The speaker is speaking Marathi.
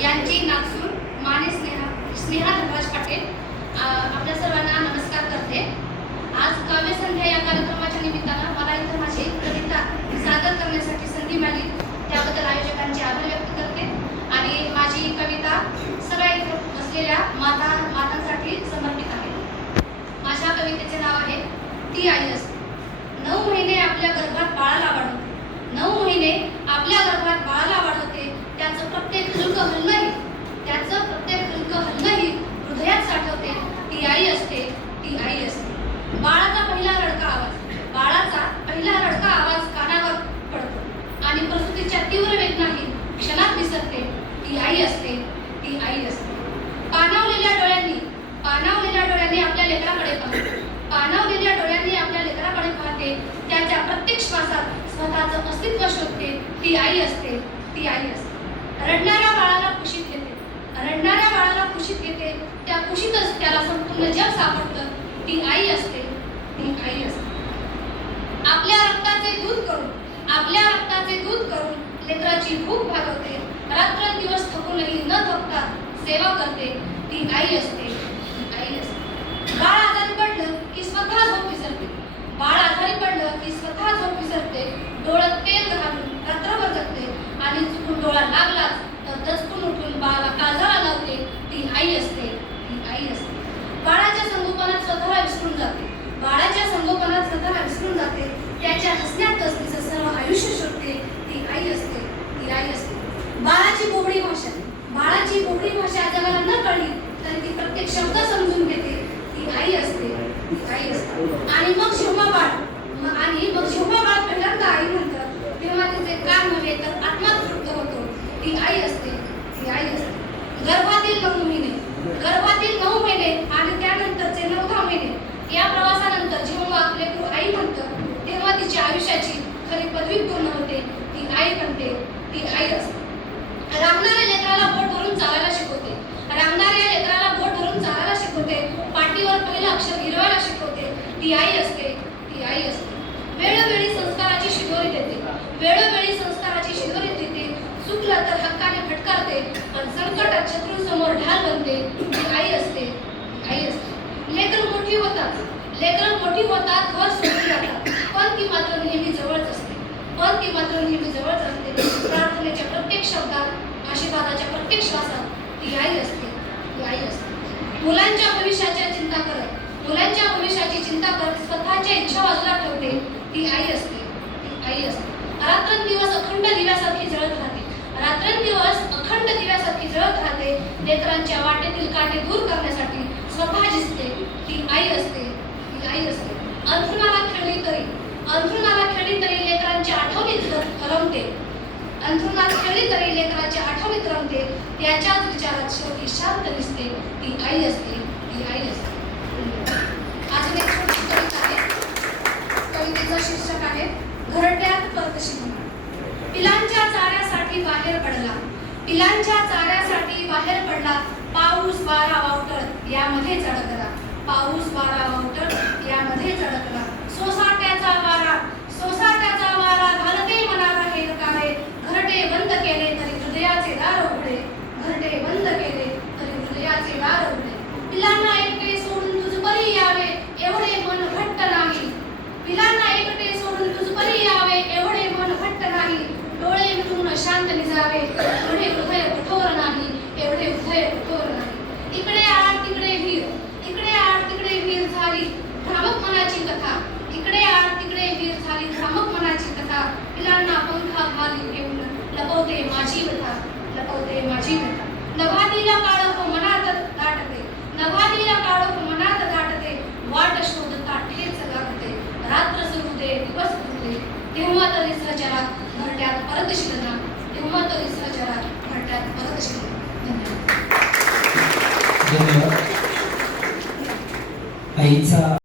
यांची नागसूर माने स्नेहा स्नेहा धनराज पाटील आपल्या सर्वांना नमस्कार करते. आज काव्यसंध्या या कार्यक्रमाच्या निमित्तानं मला इथं माझी कविता सादर करण्यासाठी संधी मिळाली. त्याबद्दल आयोजकांचे आभार व्यक्त करते. आणि माझी कविता सगळ्या इथं बसलेल्या माता मातांसाठी समर्पित आहे. माझ्या कवितेचे नाव आहे ती आई असते. नऊ महिने आपल्या गर्भात बाळाला वाढवते नऊ महिने आपल्या गर्भात बाळाला वाढवते त्याचं प्रत्येक हलकं हलणंही त्याचं प्रत्येक हलकं हलणंही हृदयात साठवते ती आई असते ती आई असते बाळाचा पहिला रडका आवाज बाळाचा पहिला रडका आवाज कानावर पडतो आणि प्रसूतीच्या तीव्र वेदनाही क्षणात विसरते ती आई असते ती आई असते. पानावलेल्या डोळ्यांनी पानावलेल्या डोळ्यांनी आपल्या लेकराकडे पाहते. पानावलेल्या डोळ्यांनी आपल्या लेकराकडे पाहते त्याच्या प्रत्येक श्वासात स्वतःचं अस्तित्व शोधते ती आई असते ती आई असते. रडणाऱ्या बाळाला कुशीत घेते. रडणाऱ्या बाळाला कुशीत घेते त्या कुशीतच त्याला संपूर्ण जग सापडतं. ती आई असते ती आई असते. आपल्या रक्ताचे दूध करून आपल्या रक्ताचे दूध करून लेकराची भूक भागवते. रात्रंदिवस थकूनही न थकता सेवा करते. ती आई असते. ती आई असते. बाळ आजारी पडलं की स्वतः झोप विसरते. बाळ आजारी पडलं की स्वतः झोप विसरते. डोळ्यात तेल घालून रात्रभर जगते आणि चुकून डोळा लागलाच तर दचकून उठून बाळाला काजाला लावते. ती आई असते. ती आई असते. बाळाच्या संगोपनात स्वतःला विसरून जाते. बाळाच्या संगोपनात स्वतःला विसरून जाते. त्याच्या हसण्यातच तिचं सर्व आयुष्य शोधते. ती आई असते. ती आई असते. बाळाची बोबडी भाषा बाळाची बोबडी भाषा जगाला न कळली तरी ती प्रत्येक शब्द समजून घेते. ती आई असते आई असते. आणि मग जेव्हा बाळ. आणि मग जेव्हा बाळ पहिल्यांदा आई म्हणतात तेव्हा तिचे कान नव्हे तर आत्मा तृप्त होतो. ती आई असते ती आई असते. गर्भातील नऊ महिने. गर्भातील नऊ महिने आणि त्यानंतरचे नऊ दहा महिने. या प्रवासानंतर जेव्हा लेकरू आई म्हणतं तेव्हा तिच्या आयुष्याची खरी पदवी पूर्ण होते. ती आई बनते ती आई असते. रांगणाऱ्या लेकराला बोट धरून चालायला शिकवते. रांगणाऱ्या लेकराला बोट धरून चालायला शिकवते. पाठीवर पहिलं अक्षर गिरवायला शिकवते. ती आई असते ती आई असते. वेळोवेळी संस्काराची शिदोरी देते. वेळोवेळी संस्काराची शिदोरी देते. चुकलं तर हक्काने फटकारते. पण संकटात शत्रूसमोर ढाल बनते. ती आई असते आई असते. लेकरं मोठी होतात. लेकरं मोठी होतात वर सोडून जातात. पण ती मात्र नेहमी जवळच असते. पण ती मात्र नेहमी जवळच असते. प्रार्थनेच्या प्रत्येक शब्दात आशीर्वादाच्या प्रत्येक श्वासात ती आई असते ती आई असते. मुलांच्या भविष्याच्या चिंता करत मुलांच्या भविष्याची चिंता करत स्वतःच्या इच्छा बाजूला ठेवते ती आई असते ती आई असते. रात्रंदिवस अखंड दिव्यासारखी जळत राहते. रात्रंदिवस अखंड दिव्यासारखी जळत राहते. लेकरांच्या वाटेतील काटे दूर करण्यासाठी स्वतः जिसते ती आई असते ती आई असते. अंथरुणाला खेळली तरी अंथरुणाला खेळली तरी लेकरांच्या आठवणीत हरवते अंथरुणाला खेळली तरी लेकरांच्या आठवणीत रमते त्याच्याच विचारात शेवटी शांत दिसते ती आई असते ती आई असते. अजून एक छोटी कविता आहे. कवितेचं शीर्षक आहे घरट्यात परतशी पिलांच्या चाऱ्यासाठी बाहेर पडला. पिलांच्या चाऱ्यासाठी बाहेर पडला. पाऊस वारा वावटळ यामध्ये चढकला पाऊस वारा वावटळ यामध्ये चढकला सोसा वारा सोसाट्याचा वारा घालते मनाला हे काळे घरटे बंद केले तरी हृदयाचे दार उघडे घरटे बंद केले तरी हृदयाचे दार उघडे पिल्लांना ऐकले तरी सहचरात घरट्यात परत शिरना तेव्हा तरी सहचरात घरट्यात परत अशी धन्यवाद. धन्यवाद. आईचा